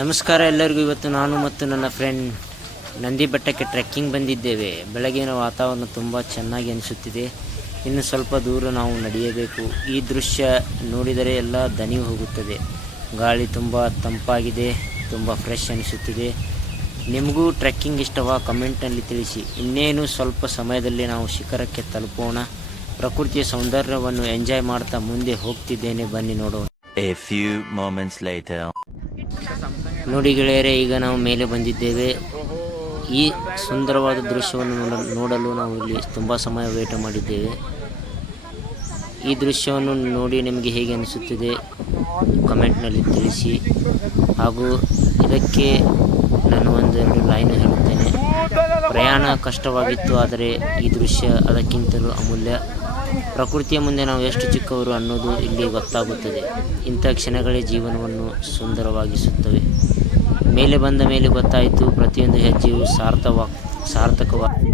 ನಮಸ್ಕಾರ ಎಲ್ಲರಿಗೂ. ಇವತ್ತು ನಾನು ಮತ್ತು ನನ್ನ ಫ್ರೆಂಡ್ ನಂದಿ ಬೆಟ್ಟಕ್ಕೆ ಟ್ರೆಕ್ಕಿಂಗ್ ಬಂದಿದ್ದೇವೆ. ಬೆಳಗಿನ ವಾತಾವರಣ ತುಂಬ ಚೆನ್ನಾಗಿ ಅನಿಸುತ್ತಿದೆ. ಇನ್ನು ಸ್ವಲ್ಪ ದೂರ ನಾವು ನಡೆಯಬೇಕು. ಈ ದೃಶ್ಯ ನೋಡಿದರೆ ಎಲ್ಲ ದಣಿವು ಹೋಗುತ್ತದೆ. ಗಾಳಿ ತುಂಬ ತಂಪಾಗಿದೆ, ತುಂಬ ಫ್ರೆಶ್ ಅನಿಸುತ್ತಿದೆ. ನಿಮಗೂ ಟ್ರೆಕ್ಕಿಂಗ್ ಇಷ್ಟವಾ? ಕಮೆಂಟ್ನಲ್ಲಿ ತಿಳಿಸಿ. ಇನ್ನೇನು ಸ್ವಲ್ಪ ಸಮಯದಲ್ಲಿ ನಾವು ಶಿಖರಕ್ಕೆ ತಲುಪೋಣ. ಪ್ರಕೃತಿಯ ಸೌಂದರ್ಯವನ್ನು ಎಂಜಾಯ್ ಮಾಡ್ತಾ ಮುಂದೆ ಹೋಗ್ತಿದ್ದೇನೆ, ಬನ್ನಿ ನೋಡೋಣ. A few moments later. ನೋಡಿ ಗೆಳೆಯರೇ, ಈಗ ನಾವು ಮೇಲೆ ಬಂದಿದ್ದೇವೆ. ಈ ಸುಂದರವಾದ ದೃಶ್ಯವನ್ನು ನೋಡಲು ನಾವು ಇಲ್ಲಿ ತುಂಬ ಸಮಯ ವೇಟ್ ಮಾಡಿದ್ದೇವೆ. ಈ ದೃಶ್ಯವನ್ನು ನೋಡಿ ನಿಮಗೆ ಹೇಗೆ ಅನಿಸುತ್ತಿದೆ ಕಮೆಂಟ್ನಲ್ಲಿ ತಿಳಿಸಿ. ಹಾಗೂ ಇದಕ್ಕೆ ನಾನು ಒಂದೆರಡು ಲೈನ್ ಹೇಳುತ್ತೇನೆ. ಪ್ರಯಾಣ ಕಷ್ಟವಾಗಿತ್ತು, ಆದರೆ ಈ ದೃಶ್ಯ ಅದಕ್ಕಿಂತಲೂ ಅಮೂಲ್ಯ. ಪ್ರಕೃತಿಯ ಮುಂದೆ ನಾವು ಎಷ್ಟು ಚಿಕ್ಕವರು ಅನ್ನೋದು ಇಲ್ಲಿ ಗೊತ್ತಾಗುತ್ತದೆ. ಇಂಥ ಕ್ಷಣಗಳೇ ಜೀವನವನ್ನು ಸುಂದರವಾಗಿಸುತ್ತವೆ. ಮೇಲೆ ಬಂದ ಮೇಲೆ ಗೊತ್ತಾಯಿತು, ಪ್ರತಿಯೊಂದು ಹೆಜ್ಜೆಯು ಸಾರ್ಥಕವಾಗಿ